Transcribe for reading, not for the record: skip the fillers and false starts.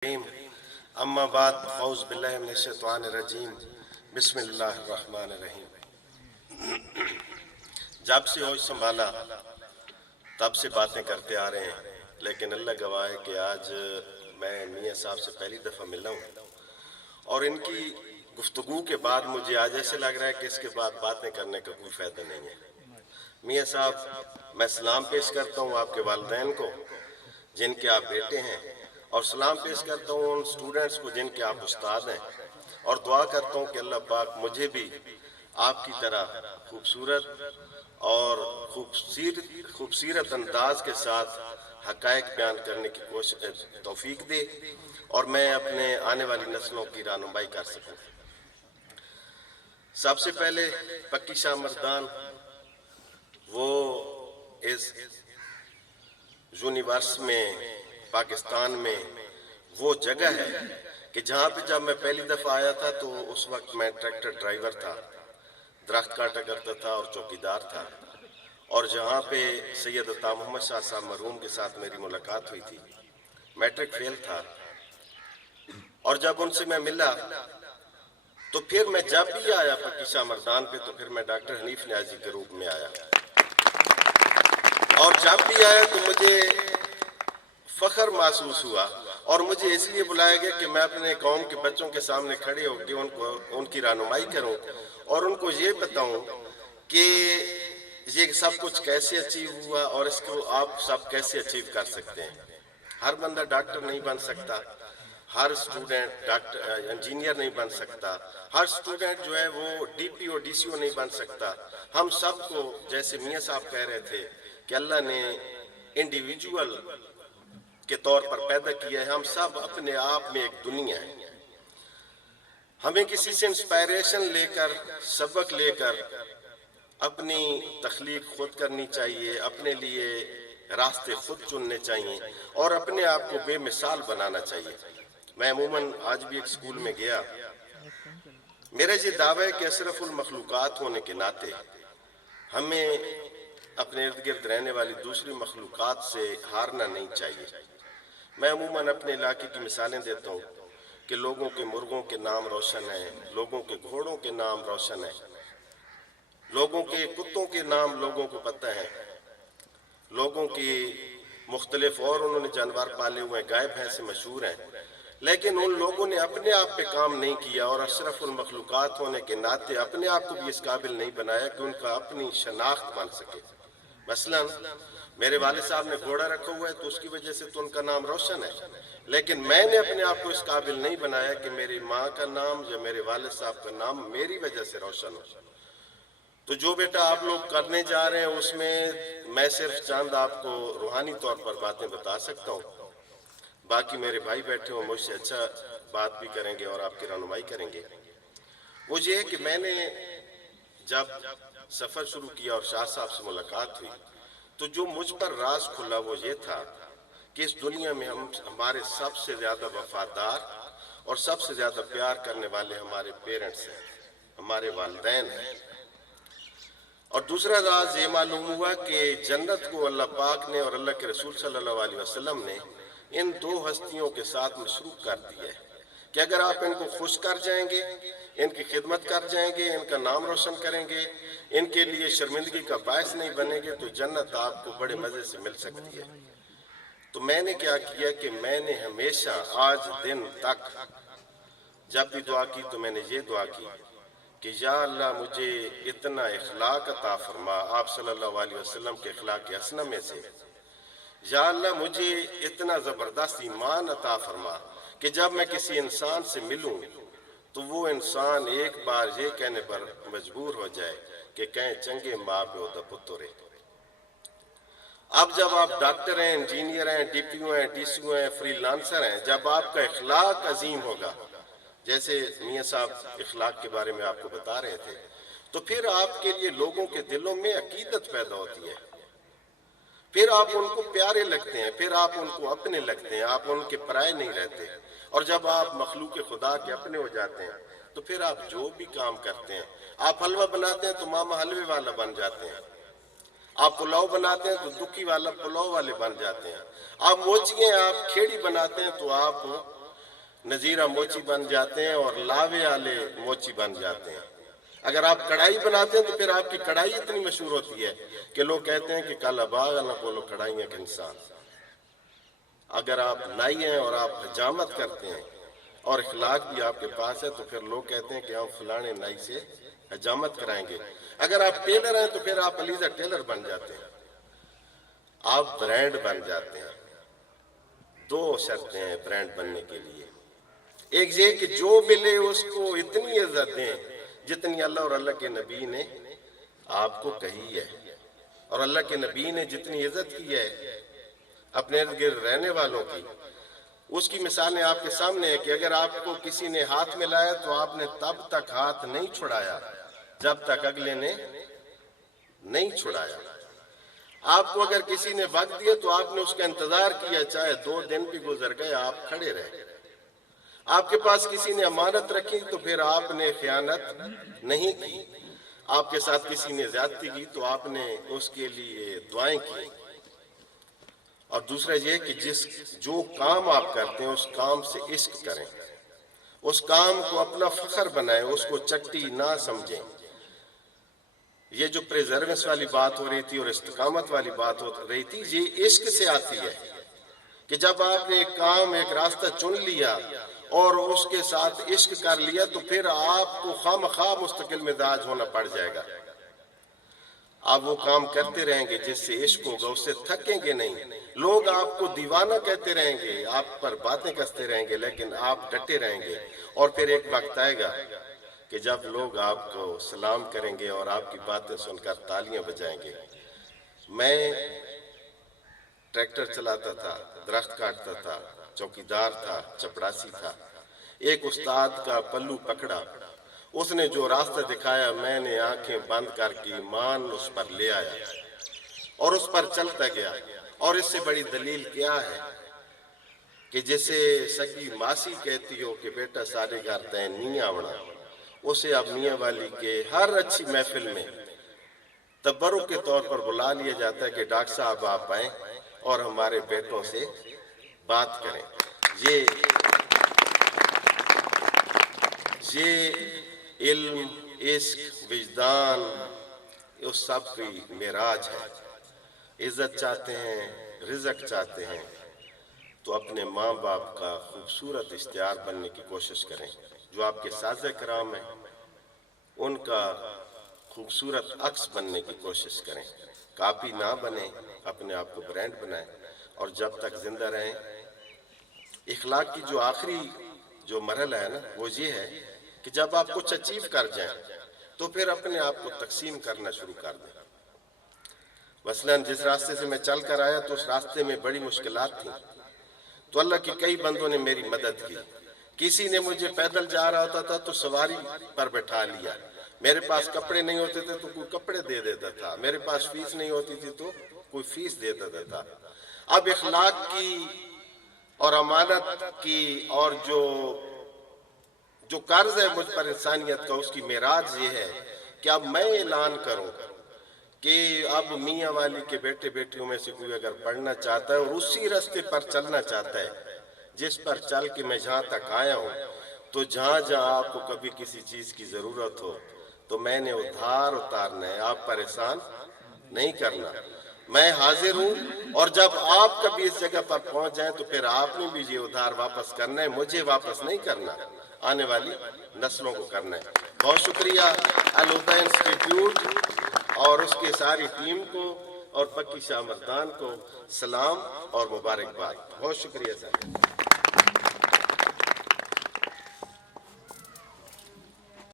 अम्मा बाद औज़ बिल्लाहि मिनश शैतानिर रजीम बिस्मिल्लाहिर रहमानिर रहीम। जब से होश संभाला तब से बातें करते आ रहे हैं, लेकिन अल्लाह गवाह है कि आज मैं मियाँ साहब से पहली दफ़ा मिला हूँ और इनकी गुफ्तगू के बाद मुझे आज ऐसे लग रहा है कि इसके बाद बातें करने का कोई फ़ायदा नहीं है। मियाँ साहब, मैं सलाम पेश करता हूँ आपके वालिदैन को जिनके आप बेटे हैं, और सलाम पेश करता हूँ उन स्टूडेंट्स को जिनके आप उस्ताद हैं, और दुआ करता हूँ कि अल्लाह पाक मुझे भी आपकी तरह खूबसूरत और खूबसूरत अंदाज के साथ हक़ाइक़ बयान करने की कोशिश तौफीक दे और मैं अपने आने वाली नस्लों की रहनुमाई कर सकूँ। सबसे पहले पक्की शाह मर्दान वो इस यूनिवर्स में पाकिस्तान में वो जगह है कि जहाँ पे जब मैं पहली दफ़ा आया था तो उस वक्त मैं ट्रैक्टर ड्राइवर था, दरख्त काटा करता था और चौकीदार था, और जहाँ पे सैयद अता मोहम्मद शाह साहब मरहूम के साथ मेरी मुलाकात हुई थी, मैट्रिक फेल था, और जब उनसे मैं मिला तो फिर मैं जब भी आया पक्की शाह मर्दान पे तो फिर मैं डॉक्टर हनीफ न्याजी के रूप में आया, और जब भी आया तो मुझे फ़ख्र महसूस हुआ और मुझे इसलिए बुलाया गया कि मैं अपने कौम के बच्चों के सामने खड़े होकर उनकी रहनुमाई करूं और उनको ये बताऊं कि ये सब कुछ कैसे अचीव हुआ और इसको आप सब कैसे अचीव कर सकते हैं। हर बंदा डॉक्टर नहीं बन सकता, हर स्टूडेंट डॉक्टर इंजीनियर नहीं बन सकता, हर स्टूडेंट जो है वो डीपीओ डीसीओ नहीं बन सकता। हम सबको, जैसे मियाँ साहब कह रहे थे कि अल्लाह ने इंडिविजुअल के तौर पर पैदा किया है, हम सब अपने आप में एक दुनिया है। हमें किसी से इंस्पायरेशन लेकर, सबक लेकर अपनी तख्लीक खुद करनी चाहिए, अपने लिए रास्ते खुद चुनने चाहिए और अपने आप को बेमिसाल बनाना चाहिए। मैं अमूमन आज भी एक स्कूल में गया, मेरा ये दावा है कि अशरफुल मखलूकात होने के नाते हमें अपने इर्द गिर्द रहने वाली दूसरी मखलूकात से हारना नहीं चाहिए। मैं अमूमन अपने इलाके की मिसालें देता हूँ कि लोगों के मुर्गों के नाम रोशन हैं, लोगों के घोड़ों के नाम रोशन हैं, लोगों के कुत्तों के नाम लोगों को पता है, लोगों की मुख्तलिफ और उन्होंने जानवर पाले हुए हैं, गाय भैंस मशहूर हैं, लेकिन उन लोगों ने अपने आप पे काम नहीं किया और अशरफुल मखलूकात होने के नाते अपने आप को भी इस काबिल नहीं बनाया कि उनका अपनी शनाख्त बन सके। मसलन मेरे वाले साहब ने घोड़ा रखा हुआ है तो उसकी वजह से तो उनका नाम रोशन है, लेकिन मैंने अपने आप को इस काबिल नहीं बनाया कि मेरी माँ का नाम या मेरे वाले साहब का नाम मेरी वजह से रोशन हो। तो जो बेटा आप लोग करने जा रहे हैं उसमें मैं सिर्फ चंद आपको रूहानी तौर पर बातें बता सकता हूँ, बाकी मेरे भाई बैठे हो मुझसे अच्छा बात भी करेंगे और आपकी रहनुमाई करेंगे। वो ये है कि मैंने जब सफ़र शुरू किया और शाह साहब से मुलाकात हुई तो जो मुझ पर राज खुला वो ये था कि इस दुनिया में हमारे सबसे ज़्यादा वफादार और सबसे ज़्यादा प्यार करने वाले हमारे पेरेंट्स हैं, हमारे वालिदैन हैं। और दूसरा राज ये मालूम हुआ कि जन्नत को अल्लाह पाक ने और अल्लाह के रसूल सल्लल्लाहु अलैहि वसल्लम ने इन दो हस्तियों के साथ मशरूक कर दिया है कि अगर आप इनको खुश कर जाएंगे, इनकी खिदमत कर जाएंगे, इनका नाम रोशन करेंगे, इनके लिए शर्मिंदगी का बायस नहीं बनेंगे तो जन्नत आपको बड़े मज़े से मिल सकती है। तो मैंने क्या किया कि मैंने हमेशा आज दिन तक जब भी दुआ की तो मैंने ये दुआ की कि या अल्लाह मुझे इतना इखलाक अता फरमा आप सल्लल्लाहु अलैहि वसल्लम के इखलाक हसना में से, या अल्लाह मुझे इतना ज़बरदस्त ईमान अता फरमा कि जब मैं किसी इंसान से मिलूं तो वो इंसान एक बार ये कहने पर मजबूर हो जाए कि कहें चंगे माँ पे उदा पुत्रे। अब जब आप डॉक्टर हैं, इंजीनियर हैं, डीपीओ हैं, डीसीओ हैं, फ्रीलांसर हैं, जब आपका इखलाक अजीम होगा, जैसे मियाँ साहब इखलाक के बारे में आपको बता रहे थे, तो फिर आपके लिए लोगों के दिलों में अकीदत पैदा होती है, फिर आप उनको प्यारे लगते हैं, फिर आप उनको अपने लगते हैं, आप उनके पराये नहीं रहते। और जब आप मखलूक खुदा के अपने हो जाते हैं तो फिर आप जो भी काम करते हैं, आप हलवा बनाते हैं तो मामा हलवे वाला बन जाते हैं, आप पुलाव बनाते हैं तो दुखी वाला पुलाव वाले बन जाते हैं, आप मोचियाँ आप खेड़ी बनाते हैं तो आप نظیرہ موچی بن جاتے ہیں اور لاوے والے موچی بن جاتے ہیں۔ اگر آپ کڑھائی بناتے ہیں تو پھر آپ کی کڑھائی اتنی مشہور ہوتی ہے کہ لوگ کہتے ہیں کہ کالا باغ نہ بولو کڑھائیاں کے انسان۔ اگر آپ نائی ہیں اور آپ حجامت کرتے ہیں اور اخلاق بھی آپ کے پاس ہے تو پھر لوگ کہتے ہیں کہ ہم فلانے نائی سے حجامت کرائیں گے۔ اگر آپ ٹیلر ہیں تو پھر آپ علیزہ ٹیلر بن جاتے ہیں، آپ برانڈ بن جاتے ہیں۔ دو شرطیں ہیں برانڈ بننے کے لیے، ایک یہ کہ جو ملے اس کو اتنی عزت دیں جتنی اللہ اور اللہ کے نبی نے آپ کو کہی ہے، اور اللہ کے نبی نے جتنی عزت کی ہے اپنے ارد گرد رہنے والوں کی، اس کی مثالیں آپ کے سامنے ہے کہ اگر آپ کو کسی نے ہاتھ ملایا تو آپ نے تب تک ہاتھ نہیں چھڑایا جب تک اگلے نے نہیں چھڑایا۔ آپ کو اگر کسی نے وقت دیا تو آپ نے اس کا انتظار کیا، چاہے 2 دن بھی گزر گئے آپ کھڑے رہے۔ آپ کے پاس کسی نے امانت رکھی تو پھر آپ نے خیانت نہیں کی۔ آپ کے ساتھ کسی نے زیادتی کی تو آپ نے اس کے لیے دعائیں کی۔ اور دوسرا یہ کہ جو کام آپ کرتے ہیں اس کام سے عشق کریں، اس کام کو اپنا فخر بنائیں، اس کو چٹی نہ سمجھیں۔ یہ جو پریزرونس والی بات ہو رہی تھی اور استقامت والی بات ہو رہی تھی، یہ عشق سے آتی ہے کہ جب آپ نے ایک کام ایک راستہ چن لیا اور اس کے ساتھ عشق کر لیا تو پھر آپ کو خواہ مستقل مزاج ہونا پڑ جائے گا۔ آپ وہ کام کرتے رہیں گے جس سے عشق ہوگا، اس سے تھکیں گے نہیں۔ لوگ آپ کو دیوانہ کہتے رہیں گے، آپ پر باتیں کستے رہیں گے، لیکن آپ ڈٹے رہیں گے۔ اور پھر ایک وقت آئے گا کہ جب لوگ آپ کو سلام کریں گے اور آپ کی باتیں سن کر تالیاں بجائیں گے۔ میں ٹریکٹر چلاتا تھا، درخت کاٹتا تھا، چوکیدار تھا، چپڑاسی تھا۔ ایک استاد کا پلو پکڑا، اس نے جو راستہ دکھایا میں نے آنکھیں بند کر کے ایمان اس پر لے آیا اور اس پر چلتا گیا۔ اور اس سے بڑی دلیل کیا ہے کہ جسے سگی ماسی کہتی ہو کہ بیٹا سارے گھر تین نہیں آونا، اسے اب میاں والی کے ہر اچھی محفل میں تبرک کے طور پر بلا لیا جاتا ہے کہ ڈاکٹر صاحب آپ آئیں اور ہمارے بیٹوں سے بات کریں۔ یہ علم، عشق، وجدان اس سب کی معراج ہے۔ عزت چاہتے ہیں، رزق چاہتے ہیں تو اپنے ماں باپ کا خوبصورت اشتہار بننے کی کوشش کریں۔ جو آپ کے ساز کرام ہیں ان کا خوبصورت عکس بننے کی کوشش کریں۔ کاپی نہ بنیں، اپنے آپ کو برانڈ بنائیں، اور جب تک زندہ رہیں۔ اخلاق کی جو آخری جو مرحلہ ہے نا وہ یہ ہے کہ جب آپ کچھ اچیو کر جائیں تو پھر اپنے آپ کو تقسیم کرنا شروع کر دیں۔ مثلاً جس راستے سے میں چل کر آیا تو اس راستے میں بڑی مشکلات تھیں، تو اللہ کی کئی بندوں نے میری مدد کی۔ کسی نے مجھے پیدل جا رہا ہوتا تھا تو سواری پر بٹھا لیا، میرے پاس کپڑے نہیں ہوتے تھے تو کوئی کپڑے دے دیتا تھا، میرے پاس فیس نہیں ہوتی تھی تو کوئی فیس دے دیتا تھا۔ اب اخلاق کی اور امانت کی اور جو قرض ہے مجھ پر انسانیت کا، اس کی معراج یہ ہے کہ اب میں اعلان کروں کہ اب میاں والی کے بیٹے بیٹیوں میں سے کوئی اگر پڑھنا چاہتا ہے اور اسی راستے پر چلنا چاہتا ہے جس پر چل کے میں جہاں تک آیا ہوں، تو جہاں جہاں آپ کو کبھی کسی چیز کی ضرورت ہو تو میں نے ادھار اتارنا ہے، آپ پریشان نہیں کرنا، میں حاضر ہوں۔ اور جب آپ کبھی اس جگہ پر پہنچ جائیں تو پھر آپ نے بھی یہ ادھار واپس کرنا ہے، مجھے واپس نہیں کرنا، آنے والی نسلوں کو کرنا ہے۔ بہت شکریہ الہدیٰ انسٹیٹیوٹ اور اس کے ساری ٹیم کو اور پکی شاہ مردان کو سلام اور مبارکباد۔ بہت شکریہ سر۔